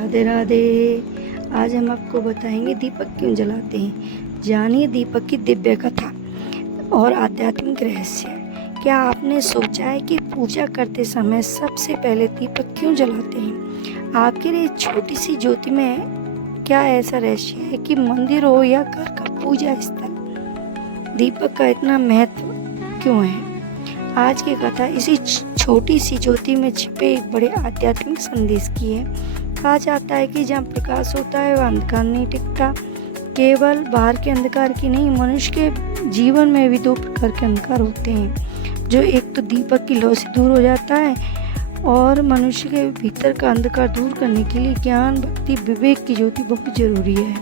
राधे राधे। आज हम आपको बताएंगे दीपक क्यों जलाते हैं। जानिए दीपक की दिव्य कथा और आध्यात्मिक रहस्य। क्या आपने सोचा है कि पूजा करते समय सबसे पहले दीपक क्यों जलाते हैं? आखिर इस छोटी सी ज्योति में क्या ऐसा रहस्य है कि मंदिर हो या घर का पूजा स्थल, दीपक का इतना महत्व क्यों है? आज की कथा इसी छोटी सी ज्योति में छिपे एक बड़े आध्यात्मिक संदेश की है। कहा जाता है कि जहाँ प्रकाश होता है वह अंधकार नहीं टिकता। केवल बाहर के अंधकार की नहीं, मनुष्य के जीवन में भी दो प्रकार के अंधकार होते हैं, जो एक तो दीपक की लौ से दूर हो जाता है और मनुष्य के भीतर का अंधकार दूर करने के लिए ज्ञान, भक्ति, विवेक की ज्योति बहुत जरूरी है।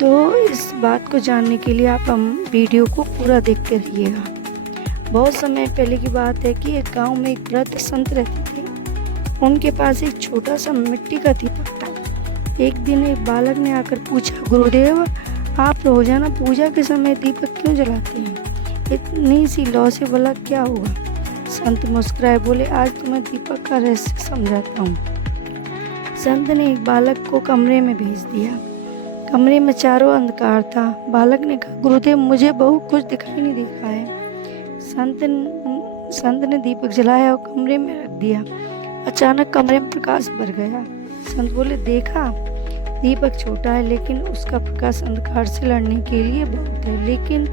तो इस बात को जानने के लिए आप हम वीडियो को पूरा देखते रहिएगा। बहुत समय पहले की बात है कि एक गांव में एक वृद्ध संत रहते थे। उनके पास एक छोटा सा मिट्टी का दीपक था। एक दिन एक बालक ने आकर पूछा, गुरुदेव, आप रोजाना पूजा के समय दीपक क्यों जलाते हैं? इतनी सी लौ से भला क्या होगा? संत मुस्कुराए बोले, आज तुम्हें दीपक का रहस्य समझाता हूँ। संत ने एक बालक को कमरे में भेज दिया। कमरे में चारों अंधकार था। बालक ने कहा, गुरुदेव, मुझे बहुत कुछ दिखाई नहीं दे रहा है। संत ने दीपक जलाया और कमरे में रख दिया। अचानक कमरे में प्रकाश भर गया। संत बोले, देखा, दीपक छोटा है लेकिन उसका प्रकाश अंधकार से लड़ने के लिए बहुत है। लेकिन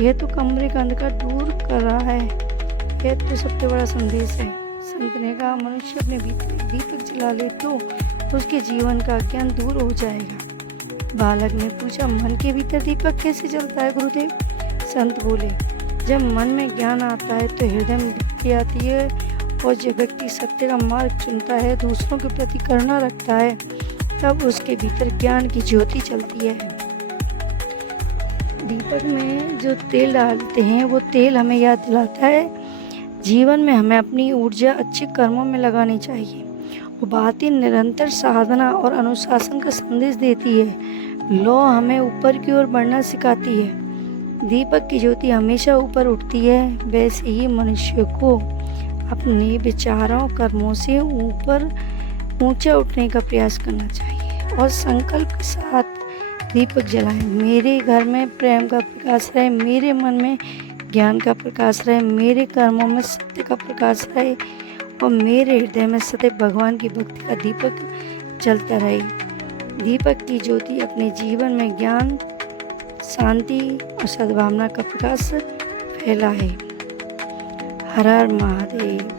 यह तो कमरे का अंधकार दूर कर रहा है। यह तो सबसे बड़ा संदेश है। संत ने कहा, मनुष्य अपने भीतर दीपक जला ले तो उसके जीवन का अज्ञान दूर हो जाएगा। बालक ने पूछा, मन के भीतर दीपक कैसे जलता है गुरुदेव? संत बोले, जब मन में ज्ञान आता है तो हृदय में भक्ति आती है और जब व्यक्ति सत्य का मार्ग चुनता है, दूसरों के प्रति करुणा रखता है, तब उसके भीतर ज्ञान की ज्योति चलती है। दीपक में जो तेल डालते हैं वो तेल हमें याद दिलाता है जीवन में हमें अपनी ऊर्जा अच्छे कर्मों में लगानी चाहिए। वो बातें निरंतर साधना और अनुशासन का संदेश देती है। लौ हमें ऊपर की ओर बढ़ना सिखाती है। दीपक की ज्योति हमेशा ऊपर उठती है। वैसे ही मनुष्य को अपने विचारों, कर्मों से ऊपर ऊंचा उठने का प्रयास करना चाहिए और संकल्प के साथ दीपक जलाएं। मेरे घर में प्रेम का प्रकाश रहे, मेरे मन में ज्ञान का प्रकाश रहे, मेरे कर्मों में सत्य का प्रकाश रहे और मेरे हृदय में सदैव भगवान की भक्ति का दीपक जलता रहे। दीपक की ज्योति अपने जीवन में ज्ञान, शांति और सद्भावना का प्रकाश फैला है। हर हर महादेव।